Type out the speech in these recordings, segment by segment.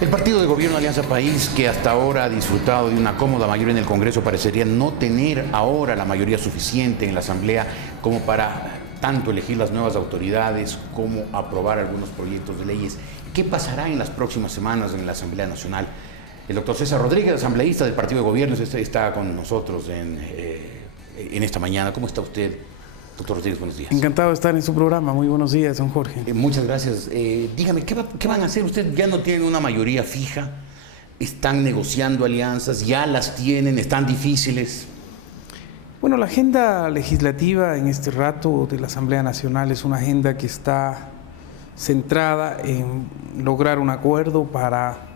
El partido de gobierno Alianza País, que hasta ahora ha disfrutado de una cómoda mayoría en el Congreso, parecería no tener ahora la mayoría suficiente en la Asamblea como para tanto elegir las nuevas autoridades como aprobar algunos proyectos de leyes. ¿Qué pasará en las próximas semanas en la Asamblea Nacional? El doctor César Rodríguez, asambleísta del partido de gobierno, está con nosotros en esta mañana. ¿Cómo está usted? Doctor Rodríguez, buenos días. Encantado de estar en su programa. Muy buenos días, don Jorge. Muchas gracias. Dígame, ¿qué van a hacer? Ustedes ya no tienen una mayoría fija, están negociando alianzas, ya las tienen, están difíciles. Bueno, la agenda legislativa en este rato de la Asamblea Nacional es una agenda que está centrada en lograr un acuerdo para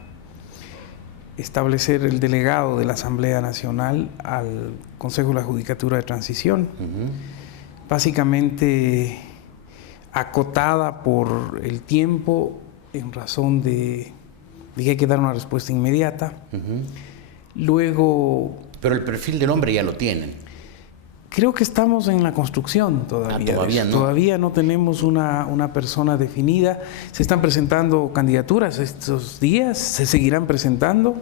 establecer el delegado de la Asamblea Nacional al Consejo de la Judicatura de Transición. Básicamente acotada por el tiempo en razón de que hay que dar una respuesta inmediata. Luego... Pero el perfil del hombre ya lo tienen. Creo que estamos en la construcción todavía. Todavía no. Todavía no tenemos una persona definida. Se están presentando candidaturas estos días, se seguirán presentando.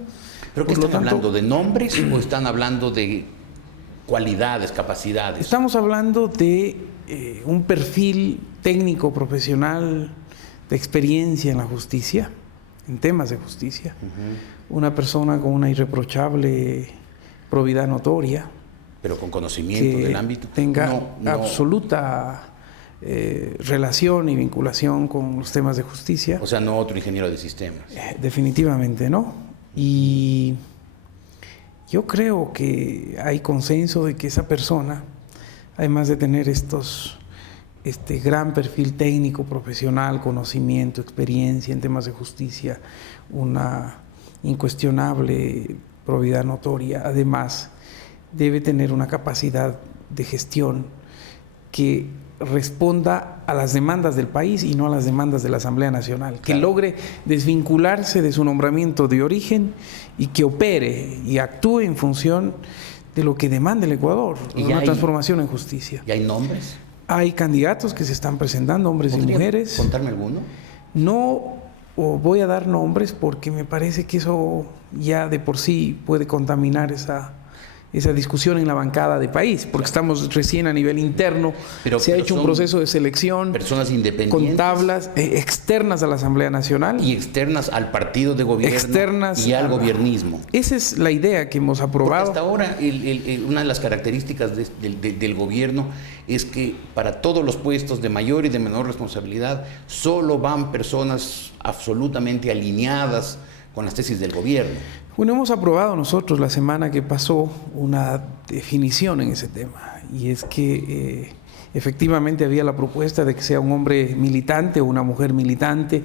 ¿Pero qué están hablando? ¿De nombres o están hablando de cualidades, capacidades? Estamos hablando de un perfil técnico, profesional, de experiencia en la justicia, en temas de justicia. Una persona con una irreprochable probidad notoria. Pero con conocimiento del ámbito. Tenga absoluta relación y vinculación con los temas de justicia. O sea, no otro ingeniero de sistemas. Definitivamente no. Y yo creo que hay consenso de que esa persona, además de tener este gran perfil técnico, profesional, conocimiento, experiencia en temas de justicia, una incuestionable probidad notoria, además debe tener una capacidad de gestión que responda a las demandas del país y no a las demandas de la Asamblea Nacional, que logre desvincularse de su nombramiento de origen y que opere y actúe en función de lo que demanda el Ecuador, una transformación en justicia. ¿Y hay nombres? Hay candidatos que se están presentando, hombres y mujeres. ¿Contarme alguno? No voy a dar nombres porque me parece que eso ya de por sí puede contaminar esa discusión en la bancada de país, porque estamos recién a nivel interno, se ha hecho un proceso de selección, personas independientes, con tablas externas a la Asamblea Nacional y externas al partido de gobierno y al gobiernismo. Esa es la idea que hemos aprobado. Porque hasta ahora una de las características del gobierno es que para todos los puestos de mayor y de menor responsabilidad solo van personas absolutamente alineadas con las tesis del gobierno. Bueno, hemos aprobado nosotros la semana que pasó una definición en ese tema, y es que efectivamente había la propuesta de que sea un hombre militante o una mujer militante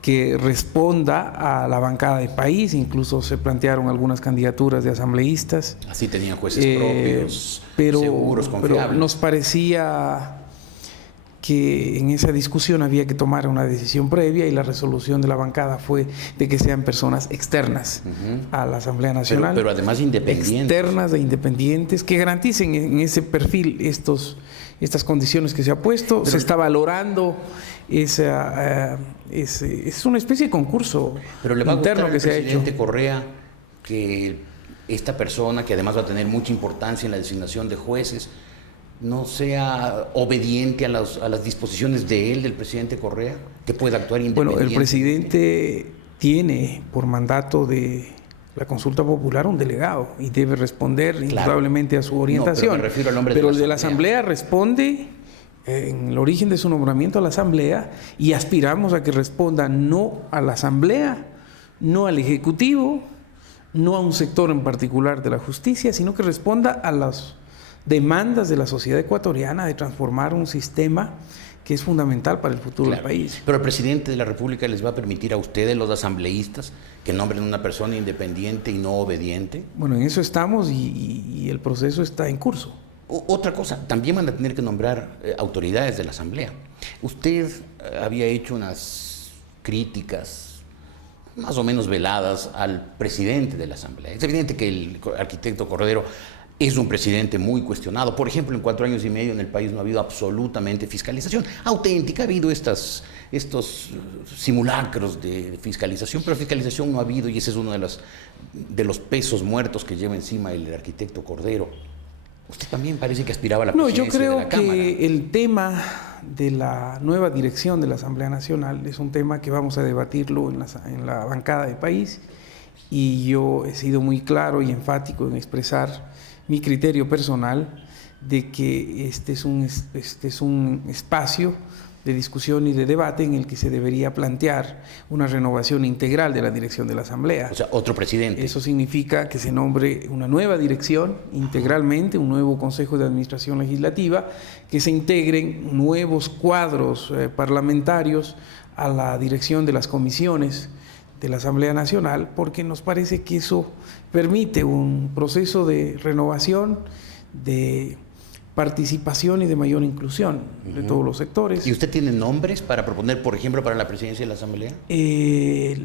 que responda a la bancada del país. Incluso se plantearon algunas candidaturas de asambleístas. Así tenían jueces propios, seguros, confiables. Pero nos parecía que en esa discusión había que tomar una decisión previa, y la resolución de la bancada fue de que sean personas externas a la Asamblea Nacional. Pero además independientes. Externas e independientes, que garanticen en ese perfil estas condiciones que se ha puesto. Se está valorando es una especie de concurso interno que se ha hecho. Presidente Correa, que esta persona, que además va a tener mucha importancia en la designación de jueces, no sea obediente a las disposiciones del presidente Correa, que pueda actuar independientemente? Bueno, el presidente tiene por mandato de la consulta popular un delegado y debe responder indudablemente a su orientación. No, pero me refiero al nombre pero el de la Asamblea responde en el origen de su nombramiento a la Asamblea, y aspiramos a que responda no a la Asamblea, no al Ejecutivo, no a un sector en particular de la justicia, sino que responda a las demandas de la sociedad ecuatoriana de transformar un sistema que es fundamental para el futuro del país. Pero el presidente de la República les va a permitir a ustedes, los asambleístas, que nombren una persona independiente y no obediente. Bueno, en eso estamos, y el proceso está en curso. Otra cosa, también van a tener que nombrar autoridades de la Asamblea. Usted había hecho unas críticas más o menos veladas al presidente de la Asamblea. Es evidente que el arquitecto Cordero Es un presidente muy cuestionado. Por ejemplo, en 4 años y medio en el país no ha habido absolutamente fiscalización auténtica. Ha habido estos simulacros de fiscalización, pero fiscalización no ha habido, y ese es uno de los pesos muertos que lleva encima el arquitecto Cordero. Usted también parece que aspiraba a la presidencia de la Cámara. Yo creo que el tema de la nueva dirección de la Asamblea Nacional es un tema que vamos a debatirlo en la bancada del país, y yo he sido muy claro y enfático en expresar mi criterio personal de que este es un espacio de discusión y de debate en el que se debería plantear una renovación integral de la dirección de la Asamblea. O sea, otro presidente. Eso significa que se nombre una nueva dirección integralmente, un nuevo Consejo de Administración Legislativa, que se integren nuevos cuadros parlamentarios a la dirección de las comisiones de la Asamblea Nacional, porque nos parece que eso permite un proceso de renovación, de participación y de mayor inclusión de todos los sectores. ¿Y usted tiene nombres para proponer, por ejemplo, para la presidencia de la Asamblea?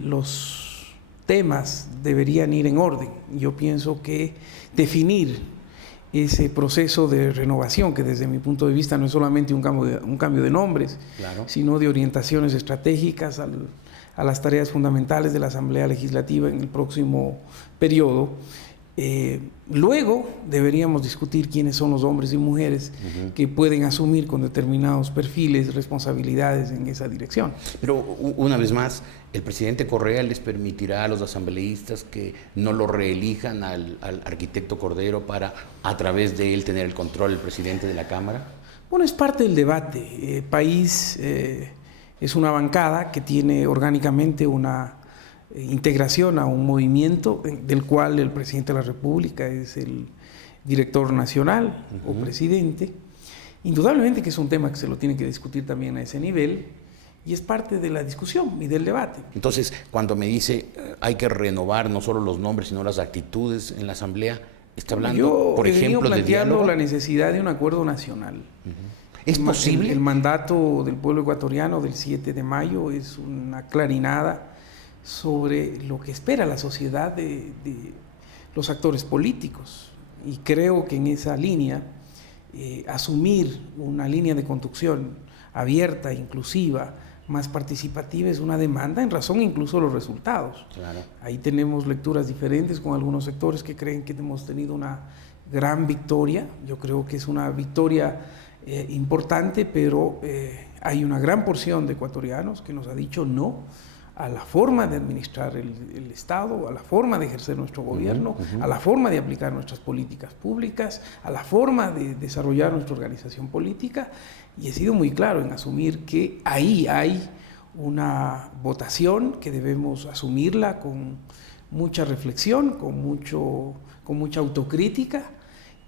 Los temas deberían ir en orden. Yo pienso que definir ese proceso de renovación, que desde mi punto de vista no es solamente un cambio de nombres, claro, sino de orientaciones estratégicas a las tareas fundamentales de la Asamblea Legislativa en el próximo periodo. Luego deberíamos discutir quiénes son los hombres y mujeres que pueden asumir con determinados perfiles responsabilidades en esa dirección. Pero una vez más, ¿el presidente Correa les permitirá a los asambleístas que no lo reelijan al arquitecto Cordero para, a través de él, tener el control del presidente de la Cámara? Bueno, es parte del debate. El país es una bancada que tiene orgánicamente una integración a un movimiento del cual el presidente de la República es el director nacional o presidente. Indudablemente que es un tema que se lo tiene que discutir también a ese nivel, y es parte de la discusión y del debate. Entonces, cuando me dice hay que renovar no solo los nombres, sino las actitudes en la Asamblea, está hablando, por ejemplo, de diálogo. La necesidad de un acuerdo nacional. ¿Es posible? El mandato del pueblo ecuatoriano del 7 de mayo es una clarinada sobre lo que espera la sociedad de los actores políticos, y creo que en esa línea asumir una línea de conducción abierta, inclusiva, más participativa es una demanda en razón incluso de los resultados. Claro. Ahí tenemos lecturas diferentes con algunos sectores que creen que hemos tenido una gran victoria. Yo creo que es una victoria importante, pero hay una gran porción de ecuatorianos que nos ha dicho no a la forma de administrar el Estado, a la forma de ejercer nuestro gobierno, a la forma de aplicar nuestras políticas públicas, a la forma de desarrollar nuestra organización política, y he sido muy claro en asumir que ahí hay una votación que debemos asumirla con mucha reflexión, con mucha autocrítica,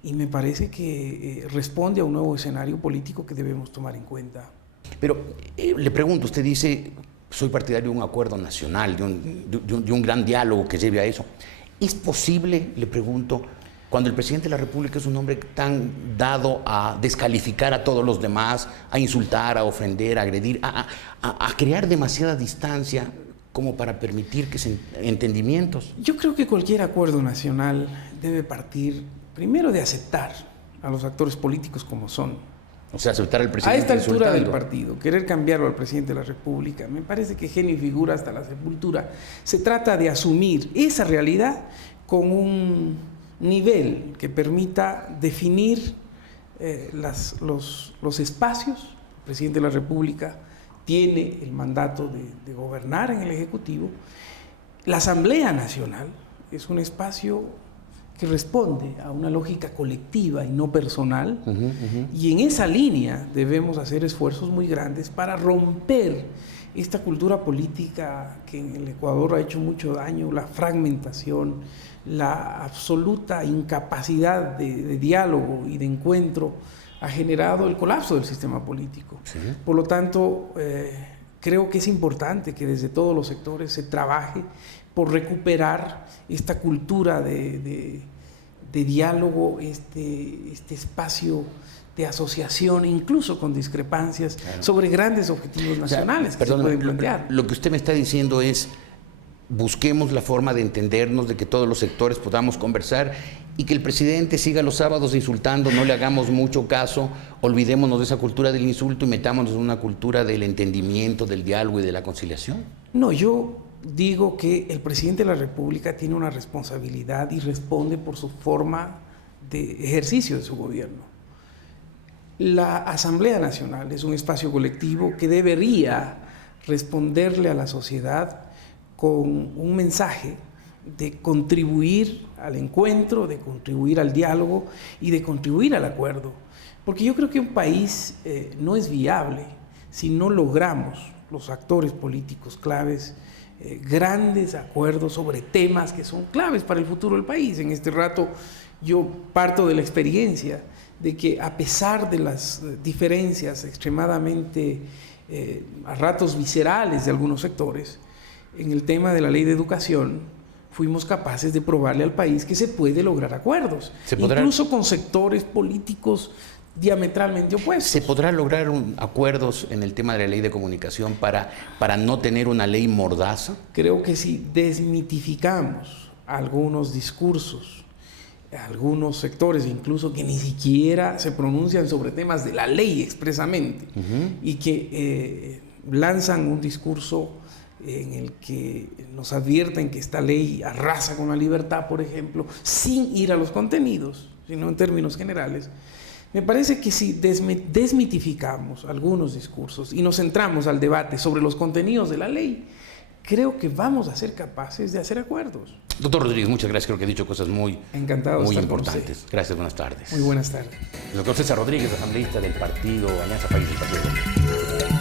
y me parece que responde a un nuevo escenario político que debemos tomar en cuenta. Pero le pregunto, usted dice: soy partidario de un acuerdo nacional, de un gran diálogo que lleve a eso. ¿Es posible, le pregunto, cuando el presidente de la República es un hombre tan dado a descalificar a todos los demás, a insultar, a ofender, a agredir, a crear demasiada distancia como para permitir que se entendimientos? Yo creo que cualquier acuerdo nacional debe partir primero de aceptar a los actores políticos como son. O sea, aceptar al presidente. A esta altura del partido, querer cambiarlo al presidente de la República, me parece que genio y figura hasta la sepultura. Se trata de asumir esa realidad con un nivel que permita definir los espacios. El presidente de la República tiene el mandato de gobernar en el Ejecutivo. La Asamblea Nacional es un espacio que responde a una lógica colectiva y no personal, y en esa línea debemos hacer esfuerzos muy grandes para romper esta cultura política que en el Ecuador ha hecho mucho daño, la fragmentación, la absoluta incapacidad de diálogo y de encuentro ha generado el colapso del sistema político. Sí. Por lo tanto, creo que es importante que desde todos los sectores se trabaje por recuperar esta cultura de diálogo, este espacio de asociación, incluso con discrepancias, claro, sobre grandes objetivos nacionales, que se pueden plantear. Lo que usted me está diciendo es: busquemos la forma de entendernos, de que todos los sectores podamos conversar y que el presidente siga los sábados insultando, no le hagamos mucho caso, olvidémonos de esa cultura del insulto y metámonos en una cultura del entendimiento, del diálogo y de la conciliación? No, yo digo que el presidente de la República tiene una responsabilidad y responde por su forma de ejercicio de su gobierno. La Asamblea Nacional es un espacio colectivo que debería responderle a la sociedad con un mensaje de contribuir al encuentro, de contribuir al diálogo y de contribuir al acuerdo. Porque yo creo que un país no es viable si no logramos, los actores políticos claves, grandes acuerdos sobre temas que son claves para el futuro del país. En este rato yo parto de la experiencia de que a pesar de las diferencias extremadamente a ratos viscerales de algunos sectores, en el tema de la ley de educación fuimos capaces de probarle al país que se puede lograr acuerdos, incluso con sectores políticos diametralmente opuestos. ¿Se podrá lograr acuerdos en el tema de la ley de comunicación para no tener una ley mordaza? Creo que si desmitificamos algunos discursos, algunos sectores incluso que ni siquiera se pronuncian sobre temas de la ley expresamente, y que lanzan un discurso en el que nos advierten que esta ley arrasa con la libertad, por ejemplo, sin ir a los contenidos, sino en términos generales. Me parece que si desmitificamos algunos discursos y nos centramos al debate sobre los contenidos de la ley, creo que vamos a ser capaces de hacer acuerdos. Doctor Rodríguez, muchas gracias. Creo que he dicho cosas muy importantes. Gracias, buenas tardes. Muy buenas tardes. El doctor César Rodríguez, asambleísta del partido Alianza País del Partido.